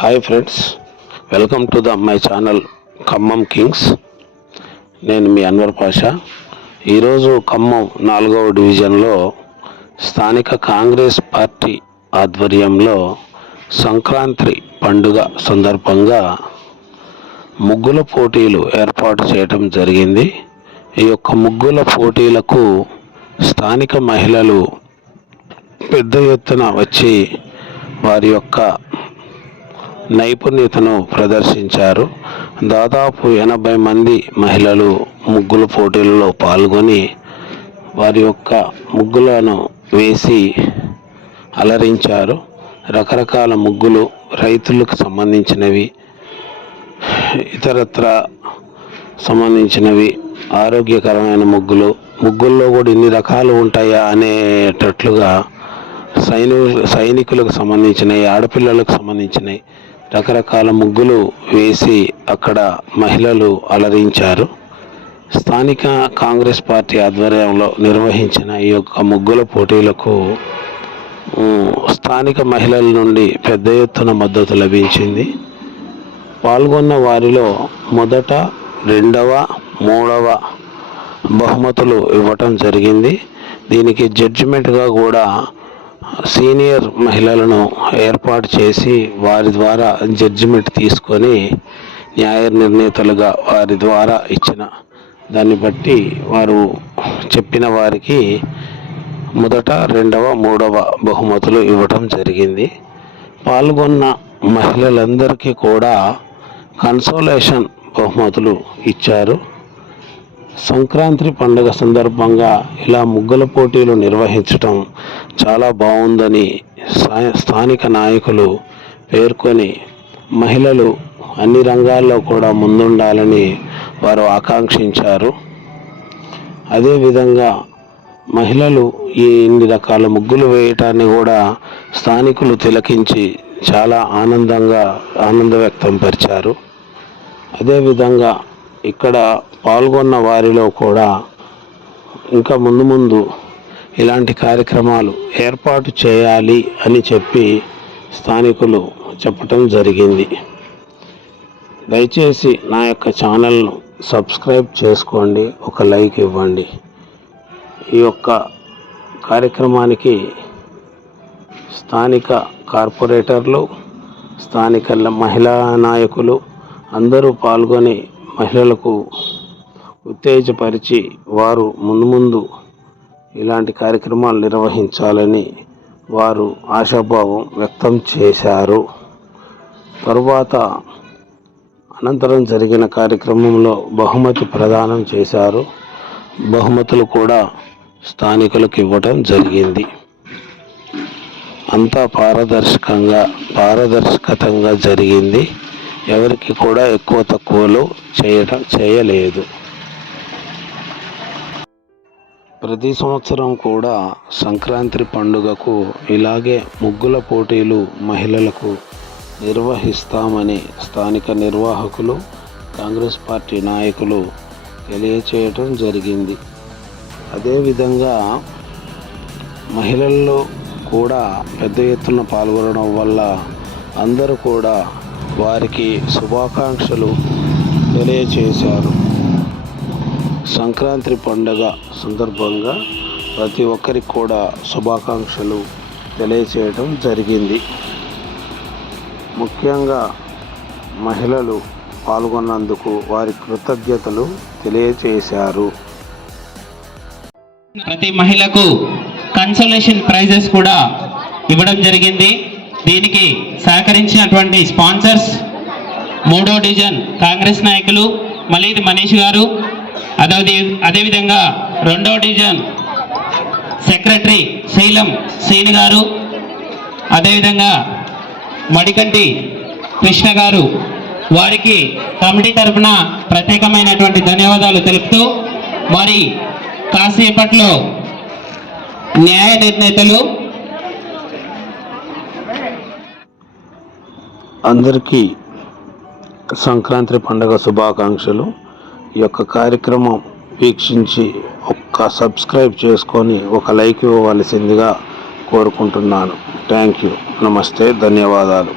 Hi friends, welcome to my channel Khammam Kings. నేను మీ అన్వర్ పాషా. ఈరోజు ఖమ్మం 4వ డివిజన్లో స్థానిక కాంగ్రెస్ పార్టీ ఆధ్వర్యంలో సంక్రాంతి పండుగ సందర్భంగా ముగ్గుల పోటీలు ఏర్పాటు చేయడం జరిగింది. ఈ యొక్క ముగ్గుల పోటీలకు స్థానిక మహిళలు పెద్ద ఎత్తున వచ్చి వారి యొక్క నైపుణ్యతను ప్రదర్శించారు. దాదాపు 80 మంది మహిళలు ముగ్గుల పోటీలలో పాల్గొని వారి యొక్క ముగ్గులను వేసి అలరించారు. రకరకాల ముగ్గులు, రైతులకు సంబంధించినవి, ఇతరత్ర సంబంధించినవి, ఆరోగ్యకరమైన ముగ్గుల్లో కూడా ఇన్ని రకాలు ఉంటాయా అనేటట్లుగా సైనికులకు సంబంధించినవి, ఆడపిల్లలకు సంబంధించినవి రకరకాల ముగ్గులు వేసి అక్కడ మహిళలు అలరించారు. స్థానిక కాంగ్రెస్ పార్టీ ఆధ్వర్యంలో నిర్వహించిన ఈ యొక్క ముగ్గుల పోటీలకు స్థానిక మహిళల నుండి పెద్ద ఎత్తున మద్దతు లభించింది. పాల్గొన్న వారిలో మొదట, 2వ, 3వ బహుమతులు ఇవ్వటం జరిగింది. దీనికి జడ్జిమెంట్గా కూడా సీనియర్ మహిళలను ఏర్పాటు చేసి వారి ద్వారా జడ్జిమెంట్ తీసుకొని న్యాయ నిర్ణేతలుగా వారి ద్వారా ఇచ్చిన దాన్ని బట్టి వారు చెప్పిన వారికి మొదట, 2వ, 3వ బహుమతులు ఇవ్వటం జరిగింది. పాల్గొన్న మహిళలందరికీ కూడా కన్సోలేషన్ బహుమతులు ఇచ్చారు. సంక్రాంతి పండుగ సందర్భంగా ఇలా ముగ్గుల పోటీలు నిర్వహించటం చాలా బాగుందని స్థానిక నాయకులు పేర్కొని మహిళలు అన్ని రంగాల్లో కూడా ముందుండాలని వారు ఆకాంక్షించారు. అదేవిధంగా మహిళలు ఇన్ని రకాల ముగ్గులు వేయటాన్ని కూడా స్థానికులు తిలకించి చాలా ఆనంద వ్యక్తం పరిచారు. అదేవిధంగా ఇక్కడ పాల్గొన్న వారిలో కూడా ఇంకా ముందు ఇలాంటి కార్యక్రమాలు ఏర్పాటు చేయాలి అని చెప్పి స్థానికులు చెప్పటం జరిగింది. దయచేసి నా యొక్క ఛానల్ను సబ్స్క్రైబ్ చేసుకోండి, ఒక లైక్ ఇవ్వండి. ఈ యొక్క కార్యక్రమానికి స్థానిక కార్పొరేటర్లు, స్థానిక మహిళా నాయకులు అందరూ పాల్గొని మహిళలకు ఉత్తేజపరిచి వారు ముందు ఇలాంటి కార్యక్రమాలు నిర్వహించాలని వారు ఆశాభావం వ్యక్తం చేశారు. తరువాత అనంతరం జరిగిన కార్యక్రమంలో బహుమతి ప్రదానం చేశారు. బహుమతులు కూడా స్థానికులకు ఇవ్వడం జరిగింది. అంతా పారదర్శకంగా జరిగింది. ఎవరికి కూడా ఎక్కువ తక్కువలు చేయలేదు. ప్రతి సంవత్సరం కూడా సంక్రాంతి పండుగకు ఇలాగే ముగ్గుల పోటీలు మహిళలకు నిర్వహిస్తామని స్థానిక నిర్వాహకులు, కాంగ్రెస్ పార్టీ నాయకులు తెలియచేయటం జరిగింది. అదేవిధంగా మహిళల్లో కూడా పెద్ద ఎత్తున పాల్గొనడం వల్ల అందరూ కూడా వారికి శుభాకాంక్షలు తెలియచేశారు. సంక్రాంతి పండుగ సందర్భంగా ప్రతి ఒక్కరికి కూడా శుభాకాంక్షలు తెలియచేయడం జరిగింది. ముఖ్యంగా మహిళలు పాల్గొన్నందుకు వారి కృతజ్ఞతలు తెలియచేశారు. ప్రతి మహిళకు కన్సోలేషన్ ప్రైజెస్ కూడా ఇవ్వడం జరిగింది. దీనికి సహకరించినటువంటి స్పాన్సర్స్ 3వ డివిజన్ కాంగ్రెస్ నాయకులు మలీద్ మనీష్ గారు, అదేవిధంగా 2వ డివిజన్ సెక్రటరీ శైలం శ్రీని గారు, అదేవిధంగా మడికంటి కృష్ణ గారు, వారికి కమిటీ తరఫున ప్రత్యేకమైనటువంటి ధన్యవాదాలు తెలుపుతూ మరి కాసేపట్లో న్యాయ నిర్ణేతలు అందరికీ సంక్రాంతి పండుగ శుభాకాంక్షలు. ఈ యొక్క కార్యక్రమం వీక్షించి ఒక్క సబ్స్క్రైబ్ చేసుకొని ఒక లైక్ ఇవ్వవలసిందిగా కోరుకుంటున్నాను. Thank you. నమస్తే, ధన్యవాదాలు.